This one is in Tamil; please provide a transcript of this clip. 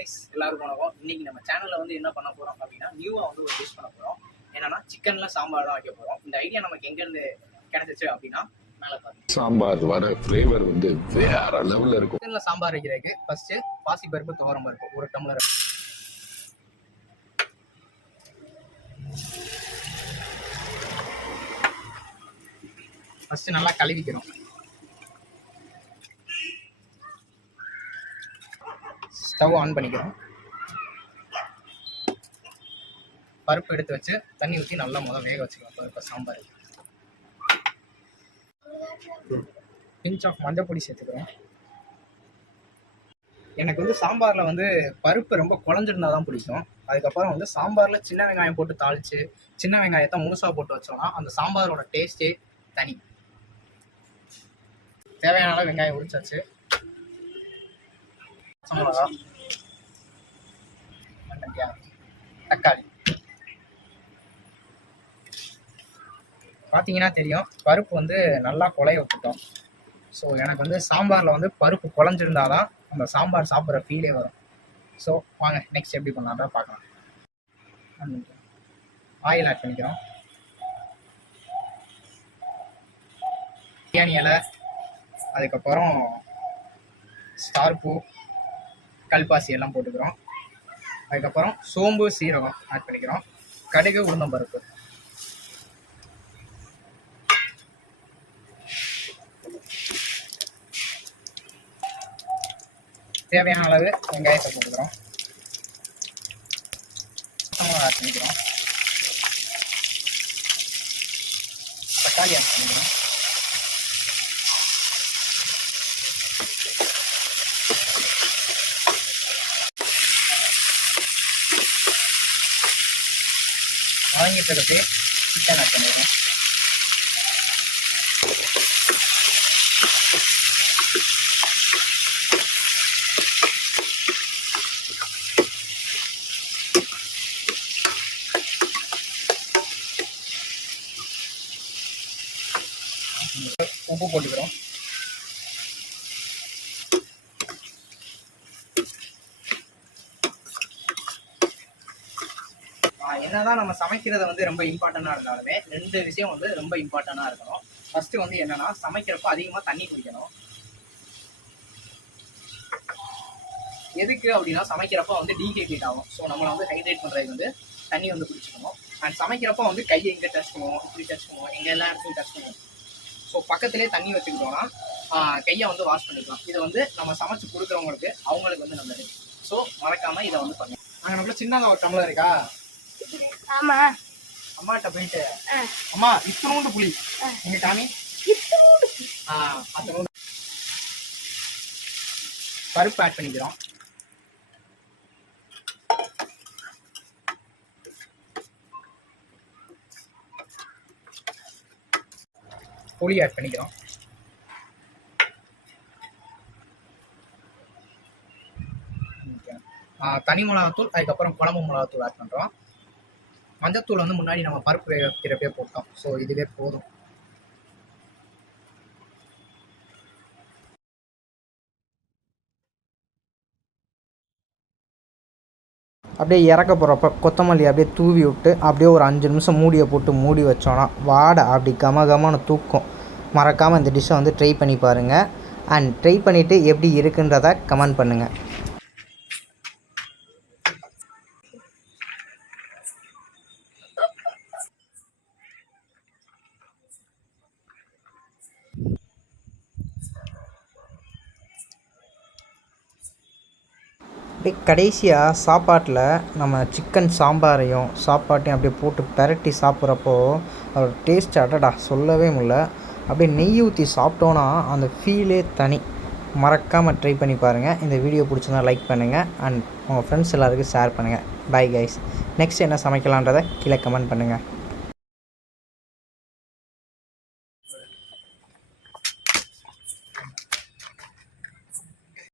கைஸ், எல்லாருக்கும் வணக்கம். இன்னைக்கு நம்ம சேனல்ல வந்து என்ன பண்ண போறோம் அப்படின்னா, நியூவா வந்து ஒரு டிஷ் பண்ண போறோம். என்னன்னா சிக்கன்ல சாம்பார் தான் வைக்க போறோம். இந்த ஐடியா நமக்கு எங்க இருந்து கிடைச்சிச்சு அப்படின்னா, மேல பாருங்க. சாம்பார் வர ஃப்ளேவர் வந்து வேற லெவல்ல இருக்கும். சிக்கன்ல சாம்பார் வைக்கிறதுக்கு ஃபர்ஸ்ட் பாசி பருப்பு, துவரம் பருப்பு ஒரு டம்ளர். ஃபர்ஸ்ட் நல்லா கழுவிக்கிறோம். ஸ்டவ் ஆன் பண்ணிக்கிறோம். பருப்பு எடுத்து வச்சு தண்ணி ஊற்றி நல்லா வேக வச்சுக்கலாம். பருப்பை சாம்பார் பிஞ்ச் ஆஃப் மஞ்சள் பொடி சேர்த்துக்கிறோம். எனக்கு வந்து சாம்பாரில் வந்து பருப்பு ரொம்ப குழஞ்சிருந்தா தான் பிடிக்கும். அதுக்கப்புறம் வந்து சாம்பாரில் சின்ன வெங்காயம் போட்டு தாளித்து சின்ன வெங்காயத்தை முழுசாக போட்டு வச்சோம்னா அந்த சாம்பாரோட டேஸ்ட்டே தனி. தேவையான அளவு வெங்காயம் உரிச்சாச்சு. பச்சை மிளகா, தக்காளி. பார்த்தீங்கன்னா தெரியும், பருப்பு வந்து நல்லா குழைய விட்டுட்டோம். ஸோ எனக்கு வந்து சாம்பாரில் வந்து பருப்பு குழஞ்சிருந்தாதான் அந்த சாம்பார் சாப்பிட்ற ஃபீலே வரும். ஸோ வாங்க நெக்ஸ்ட் எப்படி பண்ணலாம் பார்க்கலாம். ஆயில் ஆட் பண்ணிக்கிறோம். பிரியாணி இலை, அதுக்கப்புறம் ஸ்டார் பூ, கல்பாசி எல்லாம் போட்டுக்கிறோம். அதுக்கப்புறம் சோம்பு, சீரகம் ஆட் பண்ணிக்கிறோம். கடுகு, உளுந்தம்பருப்பு. தேவையான அளவு வெங்காயத்தை போட்டுக்கிறோம். ஆட் பண்ணிக்கிறோம். தக்காளி ஆட் பண்ணிக்கிறோம். வதங்கிட்டு எடுத்து சிக்கன் ஆட் பண்ணிடுறோம். உப்பு போட்டுக்கிறோம். என்னதான் நம்ம சமைக்கிறத வந்து ரொம்ப இம்பார்ட்டண்டா இருந்தாலுமே ரெண்டு விஷயம் வந்து ரொம்ப இம்பார்ட்டண்டா இருக்கணும். ஃபர்ஸ்ட் வந்து என்னன்னா, சமைக்கிறப்ப அதிகமா தண்ணி குடிக்கணும். எதுக்கு அப்படின்னா, சமைக்கிறப்ப வந்து டீஹைட்ரேட் ஆகும். ஸோ நம்மளை வந்து ஹைட்ரேட் பண்றதுக்கு வந்து தண்ணி வந்து குடிச்சுக்கணும். அண்ட் சமைக்கிறப்ப வந்து கையை எங்க டச் பண்ணுவோம், இப்படி டச் பண்ணுவோம், எங்க எல்லா இடத்துலையும் டச் பண்ணுவோம். ஸோ பக்கத்திலே தண்ணி வச்சுக்கிட்டோம்னா கையை வந்து வாஷ் பண்ணிக்கலாம். இதை வந்து நம்ம சமைச்சு கொடுக்குறவங்களுக்கு அவங்களுக்கு வந்து நல்லது. ஸோ மறக்காம இதை வந்து பண்ணுங்க. நாங்கள் நம்மள சின்னதாக ஒரு டம்ளர் இருக்கா, ஆமா, அம்மாட்ட போயிட்டு அம்மா இத்தனோண்டு புளி எங்க காமி, பருப்பு ஆட் பண்ணிக்கிறோம். புளி ஆட் பண்ணிக்கிறோம். தனி மிளகாத்தூள், அதுக்கப்புறம் குழம்பு மிளகாத்தூள் ஆட் பண்ணுறோம். மஞ்சத்தூள் வந்து முன்னாடி நம்ம பருப்பு வேக வைக்கிறப்பே போட்டோம். ஸோ இதுவே போதும். அப்படியே இறக்க போகிறப்ப கொத்தமல்லி அப்படியே தூவி விட்டு அப்படியே ஒரு 5 நிமிஷம் மூடியை போட்டு மூடி வச்சோன்னா வாடை அப்படி கமகமான தூக்கும். மறக்காமல் இந்த டிஷ்ஷை வந்து ட்ரை பண்ணி பாருங்கள். அண்ட் ட்ரை பண்ணிவிட்டு எப்படி இருக்குன்றதை கமெண்ட் பண்ணுங்கள். அப்படியே கடைசியாக சாப்பாட்டில் நம்ம சிக்கன் சாம்பாரையும் சாப்பாட்டையும் அப்படியே போட்டு பெரட்டி சாப்பிட்றப்போ அதோட டேஸ்ட் அடடா சொல்லவே முடியல. அப்படியே நெய் ஊற்றி சாப்பிட்டோன்னா அந்த ஃபீலே தனி. மறக்காமல் ட்ரை பண்ணி பாருங்கள். இந்த வீடியோ பிடிச்சிருந்தா லைக் பண்ணுங்கள் அண்ட் உங்கள் ஃப்ரெண்ட்ஸ் எல்லாருக்கும் ஷேர் பண்ணுங்கள். Bye guys. நெக்ஸ்ட் என்ன சமைக்கலான்றதை கீழே கமெண்ட் பண்ணுங்கள்.